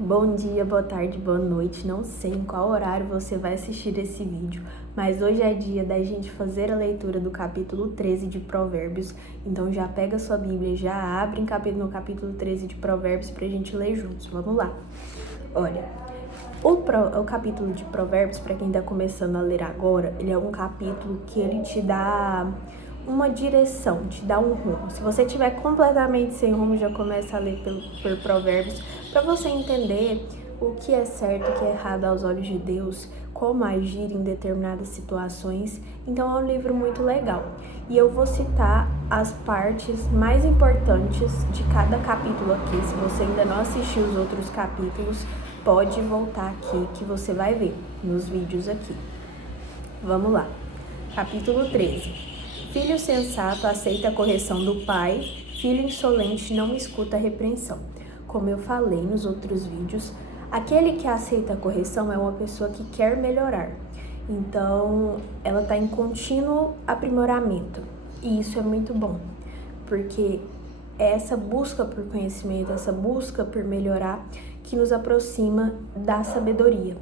Bom dia, boa tarde, boa noite. Não sei em qual horário você vai assistir esse vídeo, mas hoje é dia da gente fazer a leitura do capítulo 13 de Provérbios. Então já pega sua Bíblia, já abre no capítulo 13 de Provérbios pra gente ler juntos. Vamos lá. Olha, o capítulo de Provérbios, para quem tá começando a ler agora, ele é um capítulo que ele te dá uma direção, te dá um rumo. Se você estiver completamente sem rumo, já começa a ler por Provérbios, para você entender o que é certo, o que é errado aos olhos de Deus, como agir em determinadas situações. Então é um livro muito legal. E eu vou citar as partes mais importantes de cada capítulo aqui. Se você ainda não assistiu os outros capítulos, pode voltar aqui que você vai ver nos vídeos aqui. Vamos lá. Capítulo 13. Filho sensato aceita a correção do pai, filho insolente não escuta a repreensão. Como eu falei nos outros vídeos, aquele que aceita a correção é uma pessoa que quer melhorar. Então, ela está em contínuo aprimoramento. E isso é muito bom, porque é essa busca por conhecimento, essa busca por melhorar que nos aproxima da sabedoria.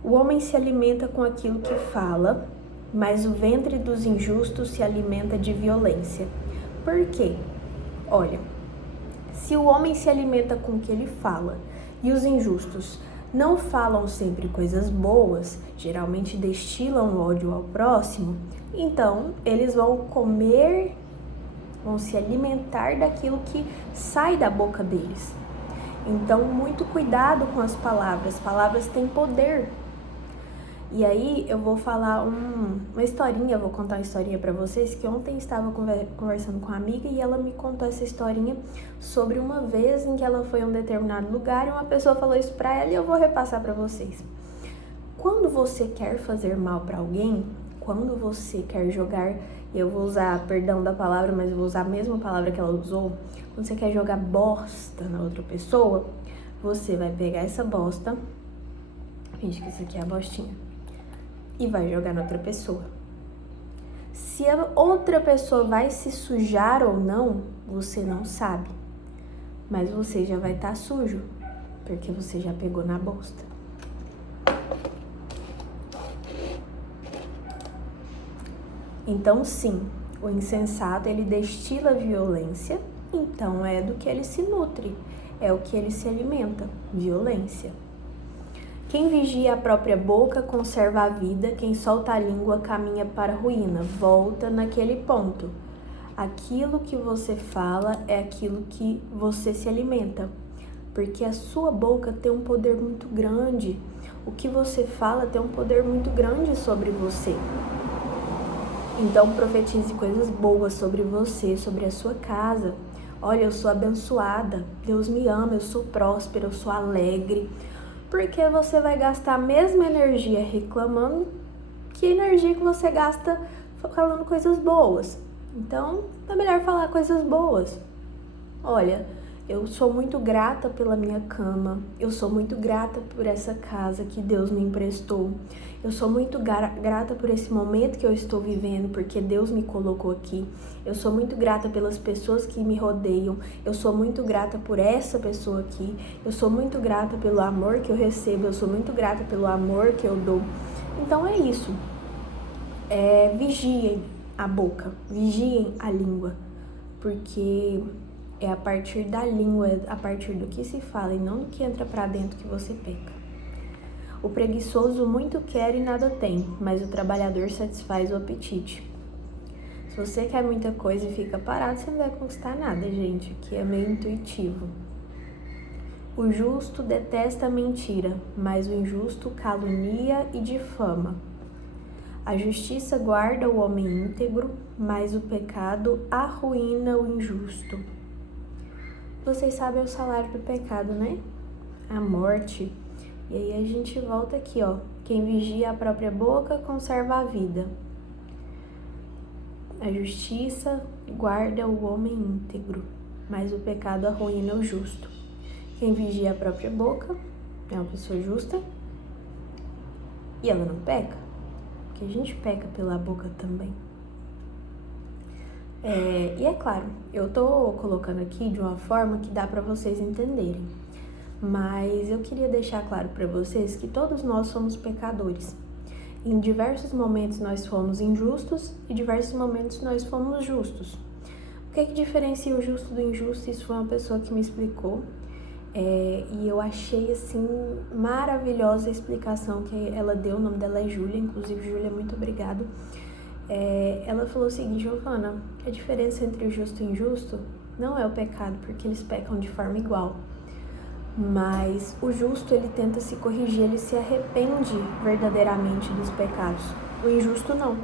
O homem se alimenta com aquilo que fala, mas o ventre dos injustos se alimenta de violência. Por quê? Olha, se o homem se alimenta com o que ele fala e os injustos não falam sempre coisas boas, geralmente destilam ódio ao próximo, então eles vão comer, vão se alimentar daquilo que sai da boca deles. Então, muito cuidado com as palavras têm poder. E aí eu vou falar uma historinha, vou contar uma historinha pra vocês, que ontem estava conversando com uma amiga e ela me contou essa historinha sobre uma vez em que ela foi a um determinado lugar e uma pessoa falou isso pra ela e eu vou repassar pra vocês. Quando você quer fazer mal pra alguém, quando você quer jogar, eu vou usar, perdão da palavra, mas eu vou usar a mesma palavra que ela usou, quando você quer jogar bosta na outra pessoa, você vai pegar essa bosta, finge que isso aqui é a bostinha, e vai jogar na outra pessoa. Se a outra pessoa vai se sujar ou não, você não sabe. Mas você já vai estar sujo, porque você já pegou na bosta. Então sim, o insensato ele destila violência, então é do que ele se nutre, é o que ele se alimenta, violência. Quem vigia a própria boca conserva a vida, quem solta a língua caminha para a ruína. Volta naquele ponto. Aquilo que você fala é aquilo que você se alimenta, porque a sua boca tem um poder muito grande. O que você fala tem um poder muito grande sobre você. Então profetize coisas boas sobre você, sobre a sua casa. Olha, eu sou abençoada, Deus me ama, eu sou próspera, eu sou alegre. Porque você vai gastar a mesma energia reclamando que a energia que você gasta falando coisas boas. Então, é melhor falar coisas boas. Olha, eu sou muito grata pela minha cama, eu sou muito grata por essa casa que Deus me emprestou. Eu sou muito grata por esse momento que eu estou vivendo, porque Deus me colocou aqui. Eu sou muito grata pelas pessoas que me rodeiam. Eu sou muito grata por essa pessoa aqui. Eu sou muito grata pelo amor que eu recebo. Eu sou muito grata pelo amor que eu dou. Então é isso. Vigiem a boca, vigiem a língua, porque é a partir da língua, a partir do que se fala e não do que entra pra dentro que você peca. O preguiçoso muito quer e nada tem, mas o trabalhador satisfaz o apetite. Se você quer muita coisa e fica parado, você não vai conquistar nada, gente. Aqui é meio intuitivo. O justo detesta a mentira, mas o injusto calunia e difama. A justiça guarda o homem íntegro, mas o pecado arruína o injusto. Vocês sabem o salário do pecado, né? A morte. E aí a gente volta aqui, ó. Quem vigia a própria boca conserva a vida. A justiça guarda o homem íntegro, mas o pecado arruína o justo. Quem vigia a própria boca é uma pessoa justa e ela não peca, porque a gente peca pela boca também. E é claro, eu tô colocando aqui de uma forma que dá para vocês entenderem. Mas eu queria deixar claro para vocês que todos nós somos pecadores. Em diversos momentos nós fomos injustos e em diversos momentos nós fomos justos. O que é que diferencia o justo do injusto? Isso foi uma pessoa que me explicou. E eu achei, assim, maravilhosa a explicação que ela deu. O nome dela é Júlia, inclusive, Júlia, muito obrigado. Ela falou o seguinte: Giovana, a diferença entre o justo e o injusto não é o pecado, porque eles pecam de forma igual. Mas o justo, ele tenta se corrigir, ele se arrepende verdadeiramente dos pecados. O injusto não.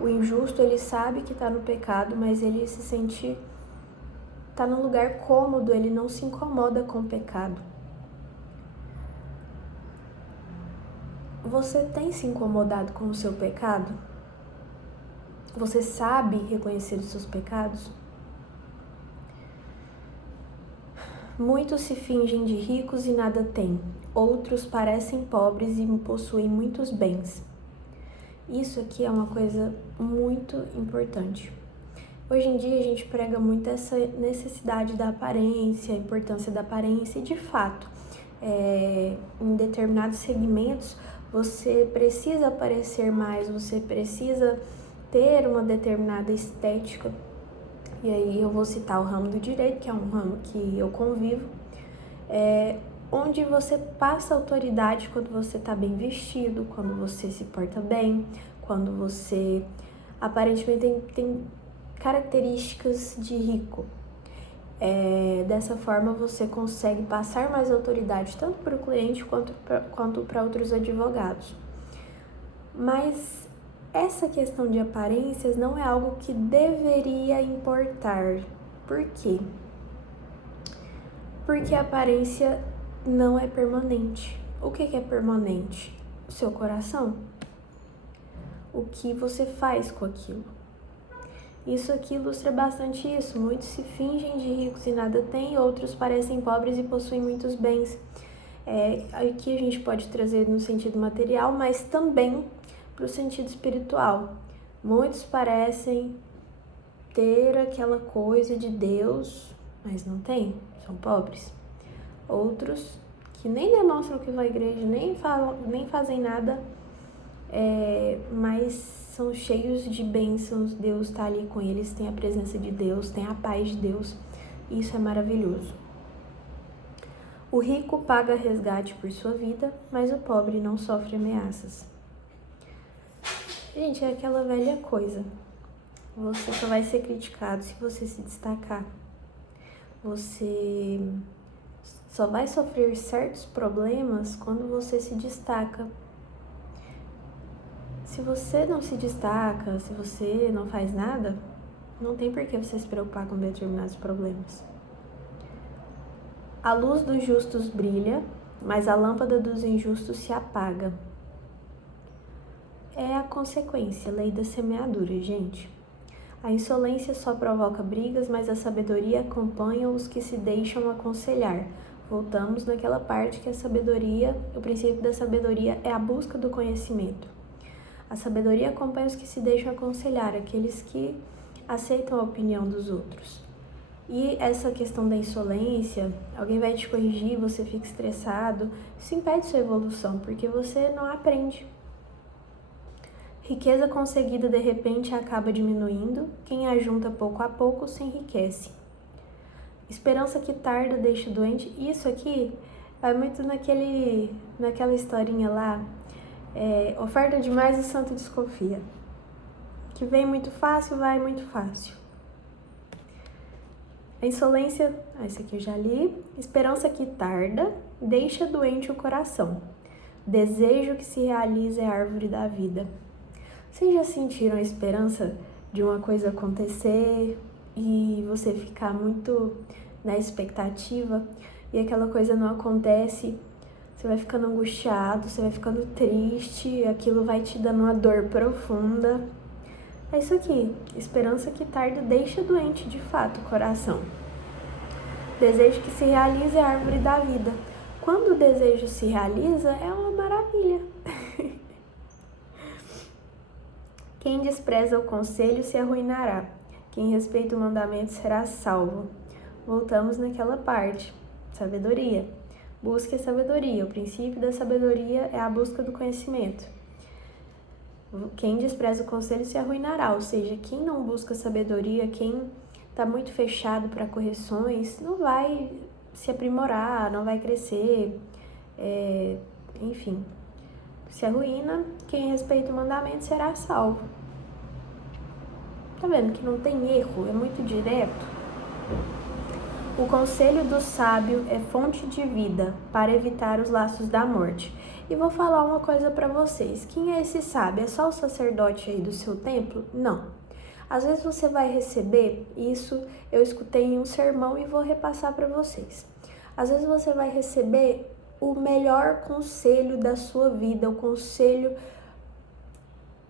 O injusto, ele sabe que está no pecado, mas ele se sente... tá num lugar cômodo, ele não se incomoda com o pecado. Você tem se incomodado com o seu pecado? Você sabe reconhecer os seus pecados? Muitos se fingem de ricos e nada têm. Outros parecem pobres e possuem muitos bens. Isso aqui é uma coisa muito importante. Hoje em dia a gente prega muito essa necessidade da aparência, a importância da aparência, e de fato, em determinados segmentos você precisa aparecer mais, você precisa ter uma determinada estética. E aí eu vou citar o ramo do direito, que é um ramo que eu convivo, onde você passa autoridade quando você está bem vestido, quando você se porta bem, quando você aparentemente tem características de rico. Dessa forma você consegue passar mais autoridade tanto para o cliente quanto para outros advogados. Mas essa questão de aparências não é algo que deveria importar. Por quê? Porque a aparência não é permanente. O que é permanente? O seu coração. O que você faz com aquilo. Isso aqui ilustra bastante isso. Muitos se fingem de ricos e nada têm, outros parecem pobres e possuem muitos bens. Aqui a gente pode trazer no sentido material, mas também para o sentido espiritual. Muitos parecem ter aquela coisa de Deus, mas não tem, são pobres. Outros que nem demonstram que vão à igreja, nem fazem nada, mas são cheios de bênçãos. Deus está ali com eles, tem a presença de Deus, tem a paz de Deus. Isso é maravilhoso. O rico paga resgate por sua vida, mas o pobre não sofre ameaças. Gente, é aquela velha coisa. Você só vai ser criticado se você se destacar. Você só vai sofrer certos problemas quando você se destaca. Se você não se destaca, se você não faz nada, não tem por que você se preocupar com determinados problemas. A luz dos justos brilha, mas a lâmpada dos injustos se apaga. É a consequência, lei da semeadura, gente. A insolência só provoca brigas, mas a sabedoria acompanha os que se deixam aconselhar. Voltamos naquela parte que a sabedoria, o princípio da sabedoria é a busca do conhecimento. A sabedoria acompanha os que se deixam aconselhar, aqueles que aceitam a opinião dos outros. E essa questão da insolência, alguém vai te corrigir, você fica estressado, isso impede sua evolução, porque você não aprende. Riqueza conseguida de repente acaba diminuindo, quem ajunta pouco a pouco se enriquece. Esperança que tarda deixa doente. Isso aqui vai muito naquela historinha lá, oferta demais o santo desconfia. Que vem muito fácil, vai muito fácil. A insolência, esse aqui eu já li. Esperança que tarda deixa doente o coração. Desejo que se realize é a árvore da vida. Vocês já sentiram a esperança de uma coisa acontecer e você ficar muito na expectativa e aquela coisa não acontece? Você vai ficando angustiado, você vai ficando triste, aquilo vai te dando uma dor profunda. É isso aqui, esperança que tarda deixa doente de fato o coração. Desejo que se realize a árvore da vida. Quando o desejo se realiza, é uma maravilha. Quem despreza o conselho se arruinará. Quem respeita o mandamento será salvo. Voltamos naquela parte. Sabedoria. busque a sabedoria. O princípio da sabedoria é a busca do conhecimento. Quem despreza o conselho se arruinará, ou seja, quem não busca sabedoria, quem está muito fechado para correções, não vai se aprimorar, não vai crescer, enfim, se arruína. Quem respeita o mandamento será salvo. Tá vendo que não tem erro, é muito direto? O conselho do sábio é fonte de vida para evitar os laços da morte. E vou falar uma coisa para vocês. Quem é esse sábio? É só o sacerdote aí do seu templo? Não. Às vezes você vai receber, isso eu escutei em um sermão e vou repassar para vocês. Às vezes você vai receber o melhor conselho da sua vida, o conselho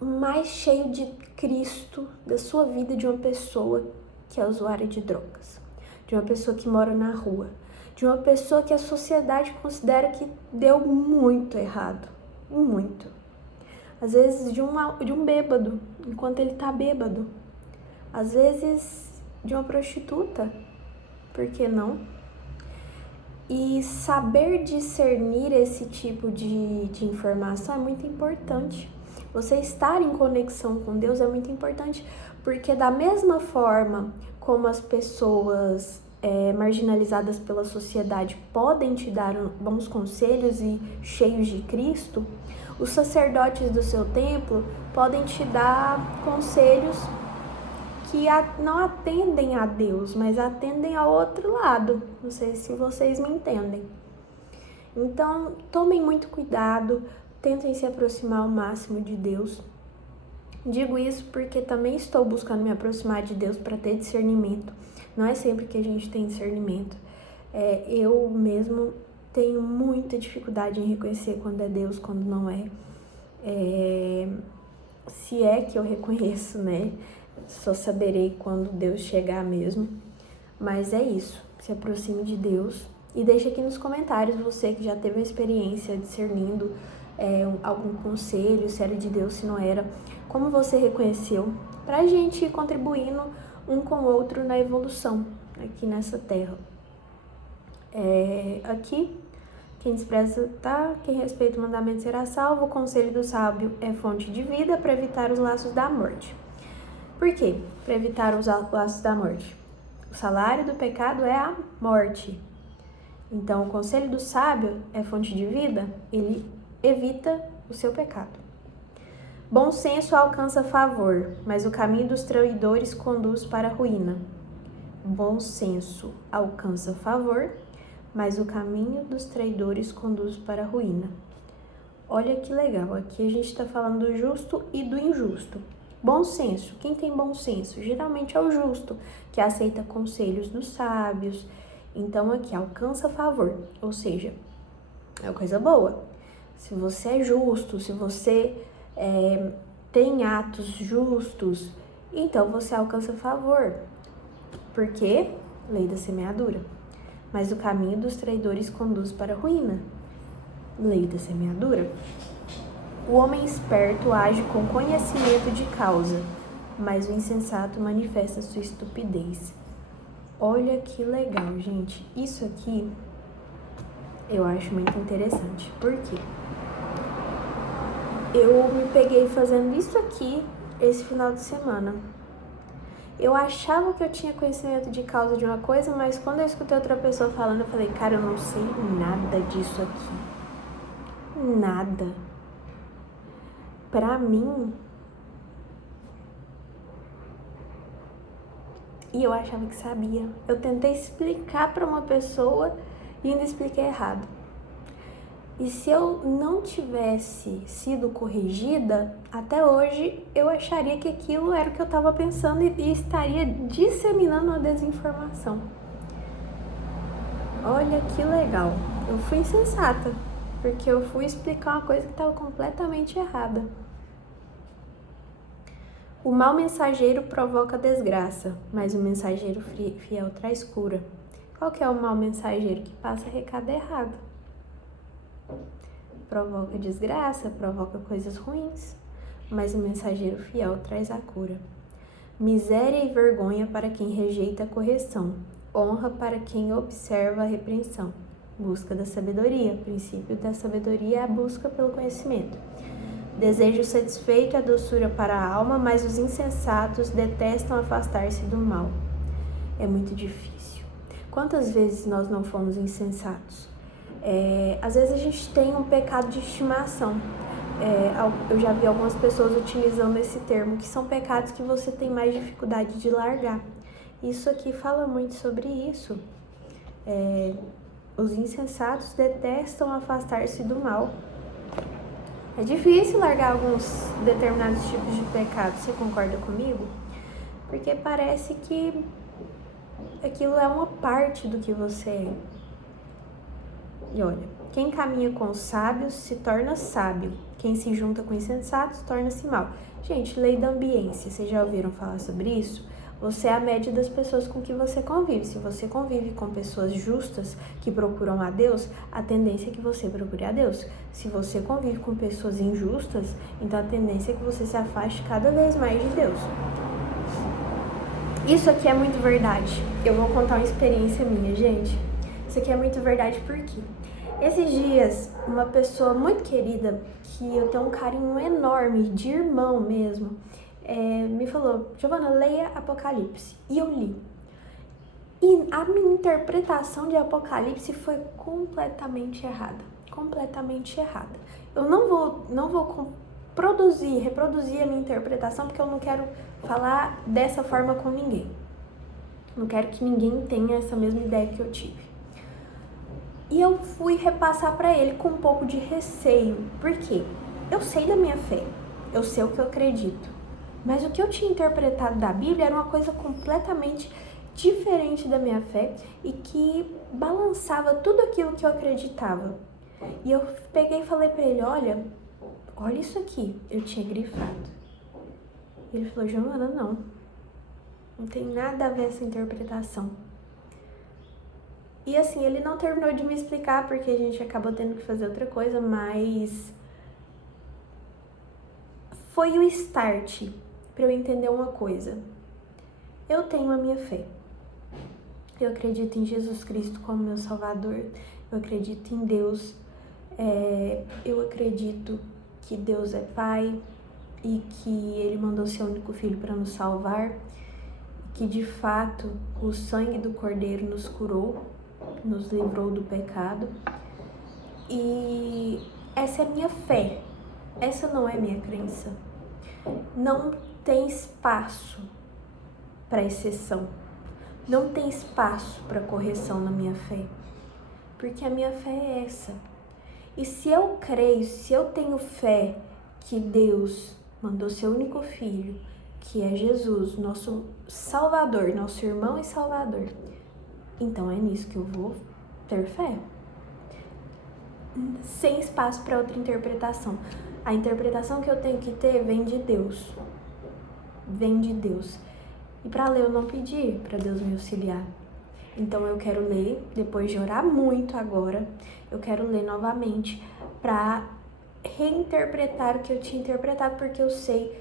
mais cheio de Cristo da sua vida, de uma pessoa que é usuária de drogas, de uma pessoa que mora na rua, de uma pessoa que a sociedade considera que deu muito errado, muito. Às vezes de um bêbado, enquanto ele tá bêbado. Às vezes de uma prostituta, por que não? E saber discernir esse tipo de informação é muito importante. Você estar em conexão com Deus é muito importante, porque da mesma forma como as pessoas marginalizadas pela sociedade podem te dar bons conselhos e cheios de Cristo, os sacerdotes do seu templo podem te dar conselhos que não atendem a Deus, mas atendem ao outro lado. Não sei se vocês me entendem. Então, tomem muito cuidado, tentem se aproximar ao máximo de Deus. Digo isso porque também estou buscando me aproximar de Deus para ter discernimento. Não é sempre que a gente tem discernimento. Eu mesmo tenho muita dificuldade em reconhecer quando é Deus, quando não é. Se é que eu reconheço, né? Só saberei quando Deus chegar mesmo. Mas é isso. Se aproxime de Deus. E deixa aqui nos comentários você que já teve a experiência discernindo algum conselho, se era de Deus, se não era. Como você reconheceu? Pra gente ir contribuindo um com o outro na evolução aqui nessa terra. Aqui, quem despreza, quem respeita o mandamento será salvo. O conselho do sábio é fonte de vida para evitar os laços da morte. Por quê? Para evitar os laços da morte. O salário do pecado é a morte. Então, o conselho do sábio é fonte de vida, ele evita o seu pecado. Bom senso alcança favor, mas o caminho dos traidores conduz para a ruína. Bom senso alcança favor, mas o caminho dos traidores conduz para a ruína. Olha que legal, aqui a gente está falando do justo e do injusto. Bom senso, quem tem bom senso? Geralmente é o justo, que aceita conselhos dos sábios. Então aqui, alcança favor, ou seja, é uma coisa boa. Se você é justo, se você tem atos justos, então você alcança favor. Por quê? Lei da semeadura. Mas o caminho dos traidores conduz para a ruína. Lei da semeadura. O homem esperto age com conhecimento de causa, mas o insensato manifesta sua estupidez. Olha que legal, gente. Isso aqui eu acho muito interessante. Por quê? Eu me peguei fazendo isso aqui esse final de semana. Eu achava que eu tinha conhecimento de causa de uma coisa, mas quando eu escutei outra pessoa falando, eu falei, cara, eu não sei nada disso aqui. Nada. Pra mim... E eu achava que sabia. Eu tentei explicar pra uma pessoa e ainda expliquei errado. E se eu não tivesse sido corrigida, até hoje eu acharia que aquilo era o que eu estava pensando e estaria disseminando uma desinformação. Olha que legal. Eu fui insensata, porque eu fui explicar uma coisa que estava completamente errada. O mau mensageiro provoca desgraça, mas o mensageiro fiel traz cura. Qual que é o mau mensageiro? Que passa recado errado. Provoca desgraça, provoca coisas ruins, mas o mensageiro fiel traz a cura. Miséria e vergonha para quem rejeita a correção, honra para quem observa a repreensão. Busca da sabedoria. O princípio da sabedoria é a busca pelo conhecimento. Desejo satisfeito é doçura para a alma, mas os insensatos detestam afastar-se do mal. É muito difícil. Quantas vezes nós não fomos insensatos? Às vezes a gente tem um pecado de estimação. Eu já vi algumas pessoas utilizando esse termo, que são pecados que você tem mais dificuldade de largar. Isso aqui fala muito sobre isso. Os insensatos detestam afastar-se do mal. É difícil largar alguns determinados tipos de pecados, você concorda comigo? Porque parece que aquilo é uma parte do que você é. E olha, quem caminha com os sábios se torna sábio. Quem se junta com insensatos torna-se mal. Gente, lei da ambiência, vocês já ouviram falar sobre isso? Você é a média das pessoas com que você convive. Se você convive com pessoas justas que procuram a Deus, a tendência é que você procure a Deus. Se você convive com pessoas injustas, então a tendência é que você se afaste cada vez mais de Deus. Isso aqui é muito verdade. Eu vou contar uma experiência minha, gente. Isso aqui é muito verdade porque esses dias, uma pessoa muito querida, que eu tenho um carinho enorme, de irmão mesmo, me falou: Giovana, leia Apocalipse. E eu li. E a minha interpretação de Apocalipse foi completamente errada. Completamente errada. Eu não vou reproduzir a minha interpretação, porque eu não quero falar dessa forma com ninguém. Não quero que ninguém tenha essa mesma ideia que eu tive. E eu fui repassar para ele com um pouco de receio. Por quê? Eu sei da minha fé. Eu sei o que eu acredito. Mas o que eu tinha interpretado da Bíblia era uma coisa completamente diferente da minha fé e que balançava tudo aquilo que eu acreditava. E eu peguei e falei para ele: olha isso aqui. Eu tinha grifado. Ele falou: Giovana, não tem nada a ver essa interpretação. E assim, ele não terminou de me explicar porque a gente acabou tendo que fazer outra coisa, mas foi o start para eu entender uma coisa. Eu tenho a minha fé. Eu acredito em Jesus Cristo como meu Salvador. Eu acredito em Deus. Eu acredito que Deus é Pai e que Ele mandou seu único Filho para nos salvar. Que de fato o sangue do Cordeiro nos curou, nos livrou do pecado. E essa é minha fé. Essa não é minha crença. Não tem espaço para exceção. Não tem espaço para correção na minha fé. Porque a minha fé é essa. E se eu creio, se eu tenho fé que Deus mandou seu único Filho, que é Jesus, nosso Salvador, nosso irmão e Salvador, então é nisso que eu vou ter fé. Sem espaço para outra interpretação. A interpretação que eu tenho que ter vem de Deus. Vem de Deus. E para ler eu não pedi para Deus me auxiliar. Então eu quero ler, depois de orar muito agora, eu quero ler novamente para reinterpretar o que eu tinha interpretado, porque eu sei,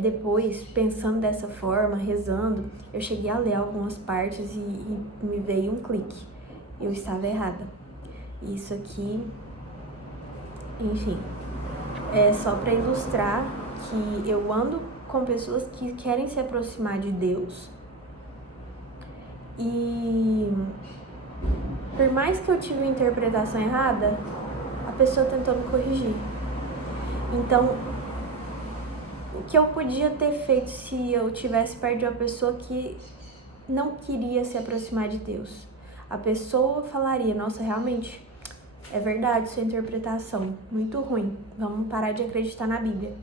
depois, pensando dessa forma, rezando, eu cheguei a ler algumas partes e me veio um clique. Eu estava errada. Isso aqui, enfim, é só para ilustrar que eu ando com pessoas que querem se aproximar de Deus. E por mais que eu tive uma interpretação errada, a pessoa tentou me corrigir. Então, o que eu podia ter feito se eu tivesse perto de uma pessoa que não queria se aproximar de Deus? A pessoa falaria: nossa, realmente, é verdade sua interpretação, muito ruim, vamos parar de acreditar na Bíblia.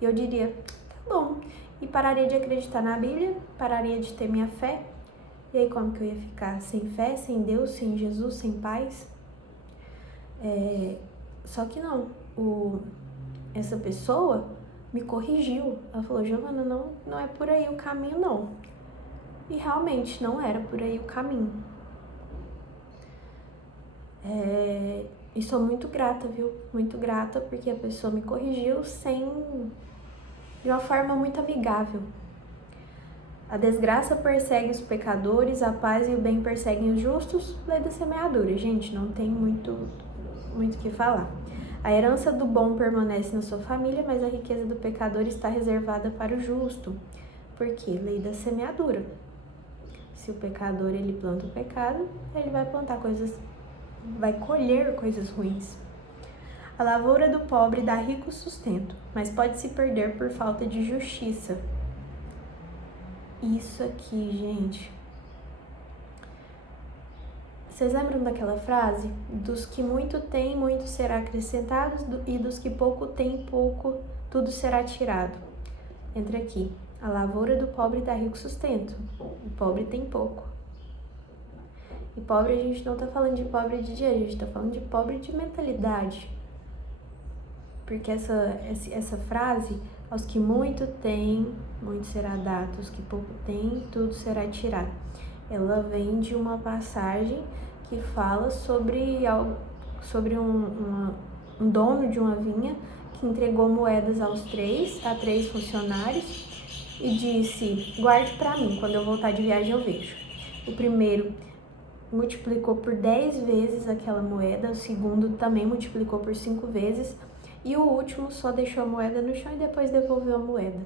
E eu diria: tá bom. E pararia de acreditar na Bíblia, pararia de ter minha fé. E aí como que eu ia ficar? Sem fé, sem Deus, sem Jesus, sem paz? Só que não. Essa pessoa me corrigiu. Ela falou: Giovana, não é por aí o caminho, não. E realmente não era por aí o caminho. E sou muito grata, viu? Muito grata porque a pessoa me corrigiu de uma forma muito amigável. A desgraça persegue os pecadores, a paz e o bem perseguem os justos. Lei da semeadura, gente, não tem muito o que falar. A herança do bom permanece na sua família, mas a riqueza do pecador está reservada para o justo. Por quê? Lei da semeadura. Se o pecador ele planta o pecado, ele vai plantar vai colher coisas ruins. A lavoura do pobre dá rico sustento, mas pode se perder por falta de justiça. Isso aqui, gente. Vocês lembram daquela frase? Dos que muito têm, muito será acrescentado, e dos que pouco têm, pouco, tudo será tirado. Entra aqui. A lavoura do pobre dá rico sustento. O pobre tem pouco. E pobre, a gente não tá falando de pobre de dinheiro, a gente tá falando de pobre de mentalidade. Porque essa frase, aos que muito têm, muito será dado, aos que pouco têm, tudo será tirado. Ela vem de uma passagem que fala sobre um dono de uma vinha que entregou moedas a três funcionários e disse: guarde para mim, quando eu voltar de viagem eu vejo. O primeiro multiplicou por 10 vezes aquela moeda, o segundo também multiplicou por 5 vezes e o último só deixou a moeda no chão e depois devolveu a moeda.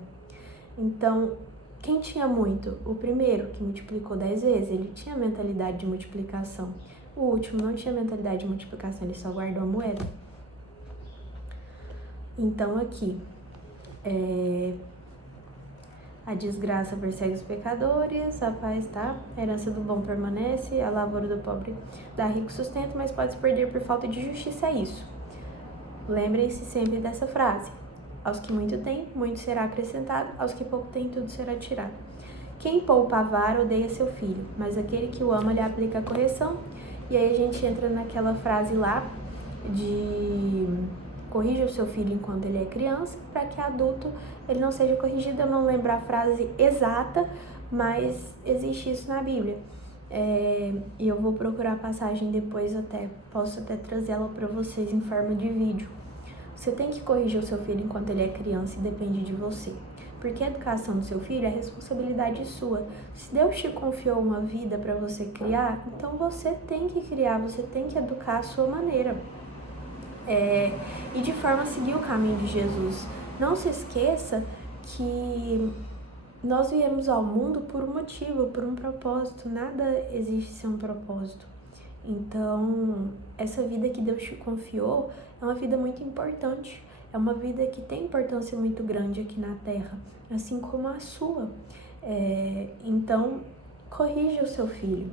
Então, quem tinha muito? O primeiro, que multiplicou 10 vezes, ele tinha mentalidade de multiplicação. O último não tinha mentalidade de multiplicação, ele só guardou a moeda. Então, aqui, a desgraça persegue os pecadores, a paz, tá? A herança do bom permanece, a lavoura do pobre dá rico sustento, mas pode se perder por falta de justiça, é isso. Lembrem-se sempre dessa frase. Aos que muito têm, muito será acrescentado, aos que pouco têm, tudo será tirado. Quem poupa a vara odeia seu filho, mas aquele que o ama lhe aplica a correção. E aí a gente entra naquela frase lá de corrija o seu filho enquanto ele é criança, para que adulto ele não seja corrigido. Eu não lembro a frase exata, mas existe isso na Bíblia. E eu vou procurar a passagem depois, posso até trazê-la para vocês em forma de vídeo. Você tem que corrigir o seu filho enquanto ele é criança e depende de você. Porque a educação do seu filho é responsabilidade sua. Se Deus te confiou uma vida para você criar, então você tem que criar, você tem que educar à sua maneira. E de forma a seguir o caminho de Jesus. Não se esqueça que nós viemos ao mundo por um motivo, por um propósito. Nada existe sem um propósito. Então, essa vida que Deus te confiou é uma vida muito importante. É uma vida que tem importância muito grande aqui na Terra, assim como a sua. Então, corrija o seu filho.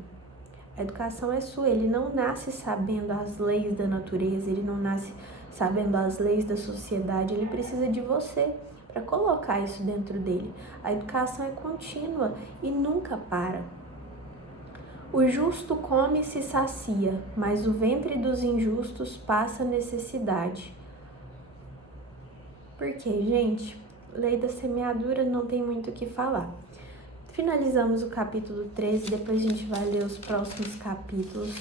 A educação é sua. Ele não nasce sabendo as leis da natureza, ele não nasce sabendo as leis da sociedade. Ele precisa de você para colocar isso dentro dele. A educação é contínua e nunca para. O justo come e se sacia, mas o ventre dos injustos passa necessidade. Por quê, gente? Lei da semeadura não tem muito o que falar. Finalizamos o capítulo 13, depois a gente vai ler os próximos capítulos.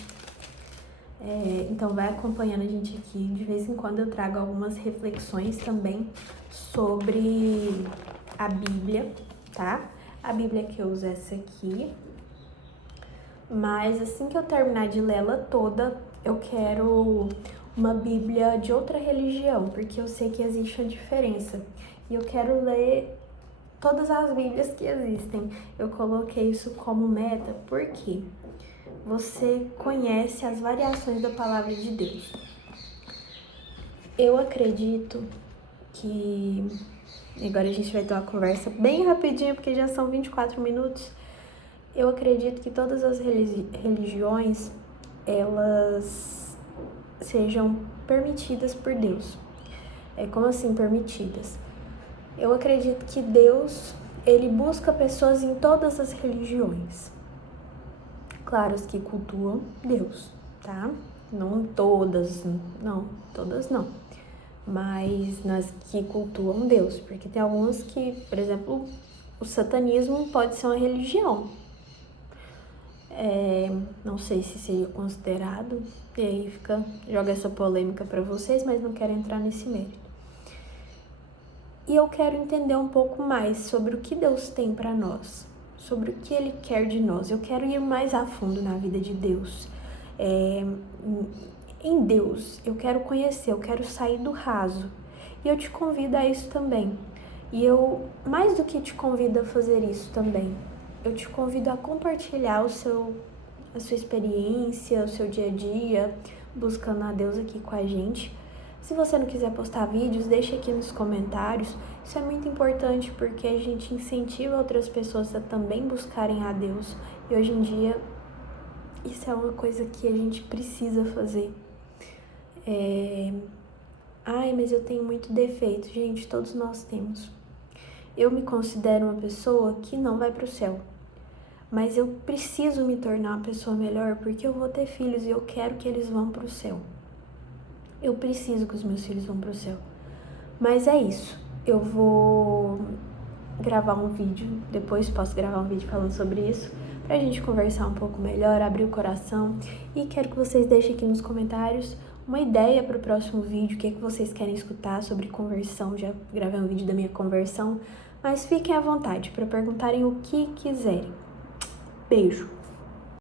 Então vai acompanhando a gente aqui. De vez em quando eu trago algumas reflexões também sobre a Bíblia, tá? A Bíblia que eu uso é essa aqui. Mas assim que eu terminar de lê-la toda, eu quero uma Bíblia de outra religião, porque eu sei que existe uma diferença. E eu quero ler todas as Bíblias que existem. Eu coloquei isso como meta porque você conhece as variações da palavra de Deus. Eu acredito que... Agora a gente vai ter uma conversa bem rapidinho, porque já são 24 minutos. Eu acredito que todas as religiões, elas sejam permitidas por Deus. Como assim permitidas? Eu acredito que Deus, ele busca pessoas em todas as religiões. Claro, as que cultuam Deus, tá? Não todas, não. Mas nas que cultuam Deus, porque tem algumas que, por exemplo, o satanismo pode ser uma religião. Não sei se seria considerado, e aí joga essa polêmica para vocês, mas não quero entrar nesse mérito. E eu quero entender um pouco mais sobre o que Deus tem para nós. sobre o que Ele quer de nós. Eu quero ir mais a fundo na vida de Deus, em Deus. Eu quero conhecer, eu quero sair do raso. E eu te convido a isso também. E eu, mais do que te convido a fazer isso também, eu te convido a compartilhar a sua experiência, o seu dia a dia, buscando a Deus aqui com a gente. Se você não quiser postar vídeos, deixa aqui nos comentários. Isso é muito importante porque a gente incentiva outras pessoas a também buscarem a Deus. E hoje em dia, isso é uma coisa que a gente precisa fazer. Ai, mas eu tenho muito defeito. Gente, todos nós temos. Eu me considero uma pessoa que não vai para o céu. Mas eu preciso me tornar uma pessoa melhor porque eu vou ter filhos e eu quero que eles vão para o céu. Eu preciso que os meus filhos vão para o céu. Mas é isso. Eu vou gravar um vídeo, depois posso gravar um vídeo falando sobre isso, pra gente conversar um pouco melhor, abrir o coração. E quero que vocês deixem aqui nos comentários uma ideia para o próximo vídeo, o que vocês querem escutar sobre conversão. Já gravei um vídeo da minha conversão, mas fiquem à vontade para perguntarem o que quiserem. Beijo!